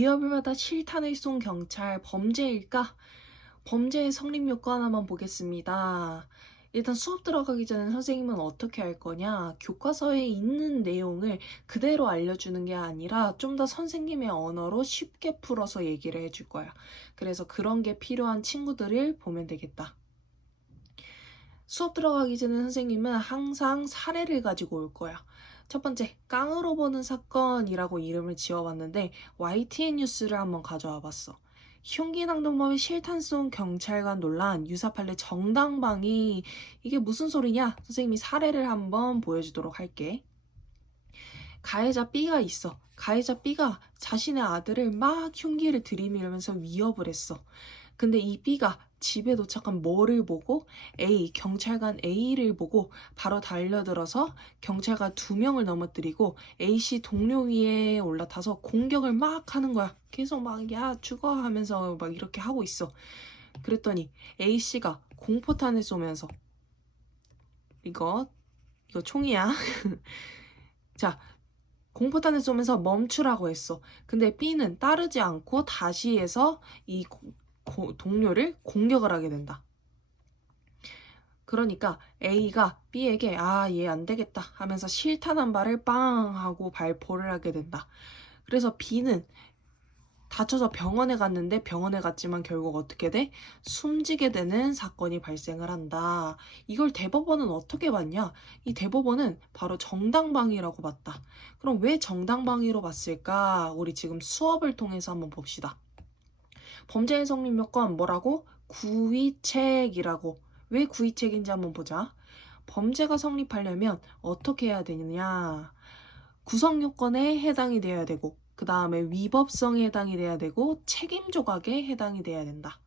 위협을 받아 실탄을 쏜 경찰 범죄일까? 범죄의 성립 요건 한번 보겠습니다. 일단 수업 들어가기 전에 선생님은 어떻게 할 거냐? 교과서에 있는 내용을 그대로 알려주는 게 아니라 좀 더 선생님의 언어로 쉽게 풀어서 얘기를 해줄 거야. 그래서 그런 게 필요한 친구들을 보면 되겠다. 수업 들어가기 전에 선생님은 항상 사례를 가지고 올 거야. 첫 번째, 깡으로 보는 사건이라고 이름을 지어봤는데 YTN 뉴스를 한번 가져와 봤어. 흉기 낭동범의 실탄 쏜 경찰관 논란, 유사 판례 정당방위. 이게 무슨 소리냐? 선생님이 사례를 한번 보여주도록 할게. 가해자 B가 있어. 가해자 B가 자신의 아들을 막 흉기를 들이밀면서 위협을 했어. 근데 이 B가 집에 도착한 뭐를 보고 경찰관 A를 보고 바로 달려들어서 경찰관 2명을 넘어뜨리고 A씨 동료 위에 올라타서 공격을 막 하는 거야. 계속 막 야 죽어 하면서 막 이렇게 하고 있어. 그랬더니 A씨가 공포탄을 쏘면서 이거 총이야. 자, 공포탄을 쏘면서 멈추라고 했어. 근데 B는 따르지 않고 다시 해서 이 동료를 공격을 하게 된다. 그러니까 A가 B에게 얘 안 되겠다 하면서 실탄 한 발을 빵 하고 발포를 하게 된다. 그래서 B는 다쳐서 병원에 갔는데 병원에 갔지만 결국 어떻게 돼? 숨지게 되는 사건이 발생을 한다. 이걸 대법원은 어떻게 봤냐? 이 대법원은 바로 정당방위라고 봤다. 그럼 왜 정당방위로 봤을까? 우리 지금 수업을 통해서 한번 봅시다. 범죄의 성립 요건 뭐라고? 구의책이라고. 왜 구의책인지 한번 보자. 범죄가 성립하려면 어떻게 해야 되느냐? 구성 요건에 해당이 돼야 되고 그 다음에 위법성에 해당이 돼야 되고 책임 조각에 해당이 돼야 된다.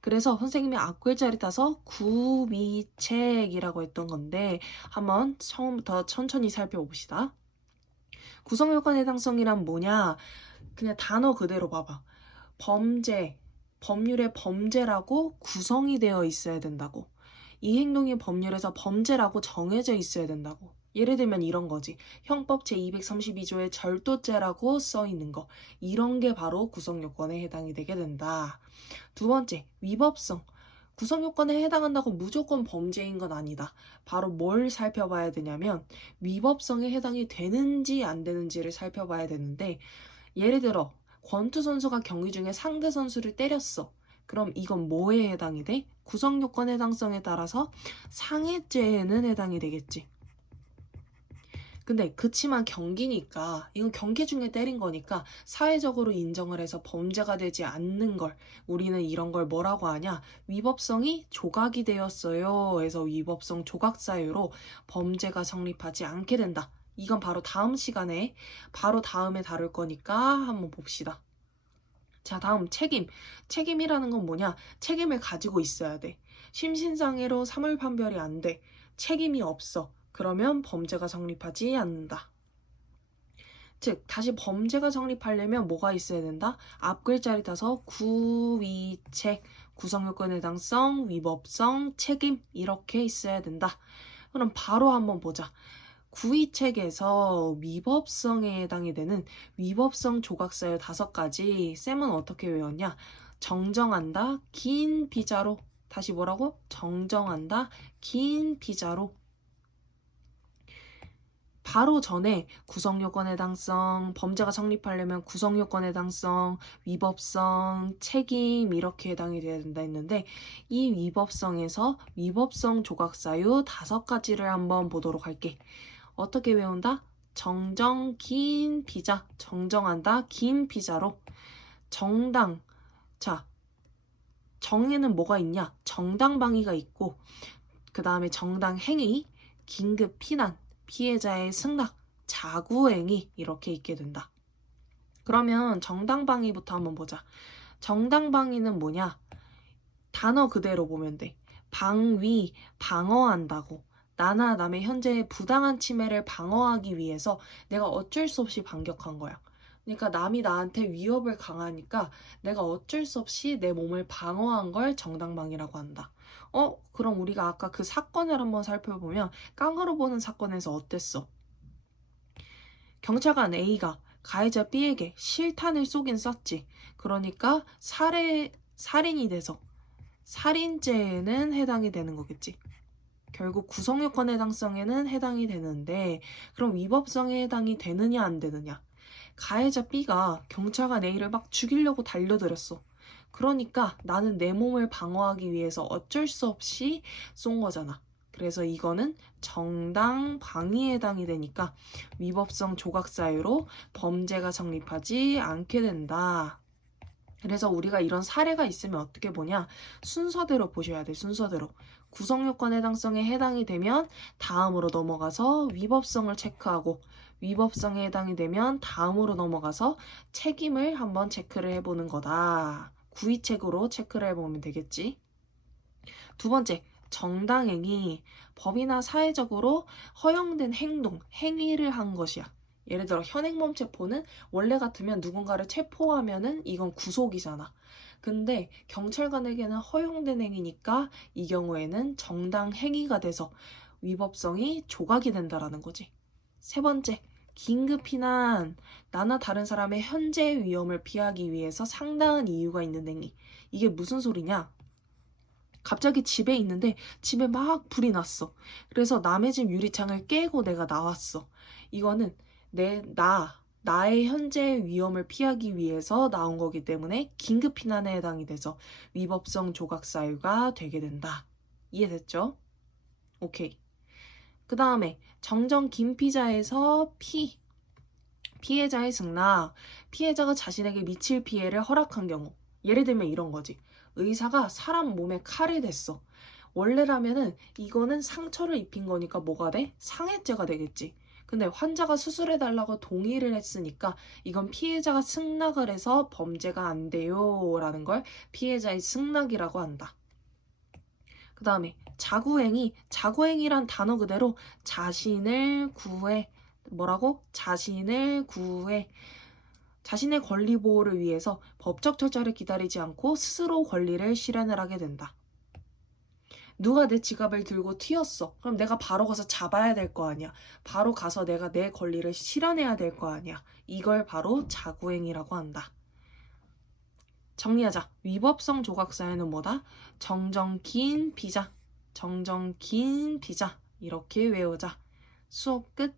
그래서 선생님이 앞글자를 따서 구위책이라고 했던 건데 한번 처음부터 천천히 살펴봅시다. 구성 요건 해당성이란 뭐냐? 그냥 단어 그대로 봐봐. 범죄, 법률에 범죄라고 구성이 되어 있어야 된다고. 이 행동이 법률에서 범죄라고 정해져 있어야 된다고. 예를 들면 이런 거지. 형법 제232조에 절도죄라고 써 있는 거. 이런 게 바로 구성요건에 해당이 되게 된다. 두 번째, 위법성. 구성요건에 해당한다고 무조건 범죄인 건 아니다. 바로 뭘 살펴봐야 되냐면 위법성에 해당이 되는지 안 되는지를 살펴봐야 되는데 예를 들어 권투 선수가 경기 중에 상대 선수를 때렸어. 그럼 이건 뭐에 해당이 돼? 구성요건 해당성에 따라서 상해죄에는 해당이 되겠지. 근데 그치만 경기니까 이건 경기 중에 때린 거니까 사회적으로 인정을 해서 범죄가 되지 않는 걸 우리는 이런 걸 뭐라고 하냐? 위법성이 조각이 되었어요. 해서 위법성 조각 사유로 범죄가 성립하지 않게 된다. 이건 바로 다음 시간에 바로 다음에 다룰 거니까 한번 봅시다. 자, 다음 책임. 책임이라는 건 뭐냐? 책임을 가지고 있어야 돼. 심신장애로 사물 판별이 안 돼. 책임이 없어. 그러면 범죄가 성립하지 않는다. 즉, 다시 범죄가 성립하려면 뭐가 있어야 된다? 앞글자를 따서 구위책, 구성요건 해당성, 위법성, 책임 이렇게 있어야 된다. 그럼 바로 한번 보자. 구의책에서 위법성에 해당이 되는 위법성 조각사유 5가지 쌤은 어떻게 외웠냐? 정정한다, 긴 비자로. 다시 뭐라고? 정정한다, 긴 비자로. 바로 전에 구성요건 해당성, 범죄가 성립하려면 구성요건 해당성, 위법성, 책임 이렇게 해당이 돼야 된다 했는데 이 위법성에서 위법성 조각사유 5가지를 한번 보도록 할게. 어떻게 외운다? 정정, 긴 비자. 정정한다, 긴 비자로. 정당. 자, 정에는 뭐가 있냐? 정당방위가 있고 그 다음에 정당행위, 긴급 피난, 피해자의 승낙, 자구행위 이렇게 있게 된다. 그러면 정당방위부터 한번 보자. 정당방위는 뭐냐? 단어 그대로 보면 돼. 방위, 방어한다고. 나나 남의 현재의 부당한 침해를 방어하기 위해서 내가 어쩔 수 없이 반격한 거야. 그러니까 남이 나한테 위협을 가하니까 내가 어쩔 수 없이 내 몸을 방어한 걸 정당방위라고 한다. 그럼 우리가 아까 그 사건을 한번 살펴보면 깡으로 보는 사건에서 어땠어? 경찰관 A가 가해자 B에게 실탄을 쏘긴 쐈지. 그러니까 살인이 돼서 살인죄에는 해당이 되는 거겠지. 결국 구성요건 해당성에는 해당이 되는데 그럼 위법성에 해당이 되느냐 안 되느냐. 가해자 B가 경찰관 A를 막 죽이려고 달려들었어. 그러니까 나는 내 몸을 방어하기 위해서 어쩔 수 없이 쏜 거잖아. 그래서 이거는 정당 방위에 해당이 되니까 위법성 조각사유로 범죄가 성립하지 않게 된다. 그래서 우리가 이런 사례가 있으면 어떻게 보냐? 순서대로 보셔야 돼, 순서대로. 구성요건 해당성에 해당이 되면 다음으로 넘어가서 위법성을 체크하고 위법성에 해당이 되면 다음으로 넘어가서 책임을 한번 체크를 해보는 거다. 구의책으로 체크를 해보면 되겠지. 두 번째, 정당행위. 법이나 사회적으로 허용된 행동, 행위를 한 것이야. 예를 들어 현행범 체포는 원래 같으면 누군가를 체포하면은 이건 구속이잖아. 근데 경찰관에게는 허용된 행위니까 이 경우에는 정당 행위가 돼서 위법성이 조각이 된다라는 거지. 세 번째, 긴급 피난. 나나 다른 사람의 현재 위험을 피하기 위해서 상당한 이유가 있는 행위. 이게 무슨 소리냐? 갑자기 집에 있는데 집에 막 불이 났어. 그래서 남의 집 유리창을 깨고 내가 나왔어. 이거는 나의 현재 위험을 피하기 위해서 나온 거기 때문에 긴급 피난에 해당이 돼서 위법성 조각 사유가 되게 된다. 이해됐죠? 오케이. 그 다음에 정정 김피자에서 피해자의 승낙. 피해자가 자신에게 미칠 피해를 허락한 경우. 예를 들면 이런 거지. 의사가 사람 몸에 칼을 댔어. 원래라면은 이거는 상처를 입힌 거니까 뭐가 돼? 상해죄가 되겠지. 근데 환자가 수술해달라고 동의를 했으니까 이건 피해자가 승낙을 해서 범죄가 안 돼요 라는 걸 피해자의 승낙이라고 한다. 그 다음에 자구행위란 단어 그대로 자신을 구해. 뭐라고? 자신을 구해. 자신의 권리 보호를 위해서 법적 절차를 기다리지 않고 스스로 권리를 실현을 하게 된다. 누가 내 지갑을 들고 튀었어. 그럼 내가 바로 가서 잡아야 될 거 아니야. 바로 가서 내가 내 권리를 실현해야 될 거 아니야. 이걸 바로 자구행위라고 한다. 정리하자. 위법성 조각사유는 뭐다? 정정 긴 비자. 정정 긴 비자. 이렇게 외우자. 수업 끝.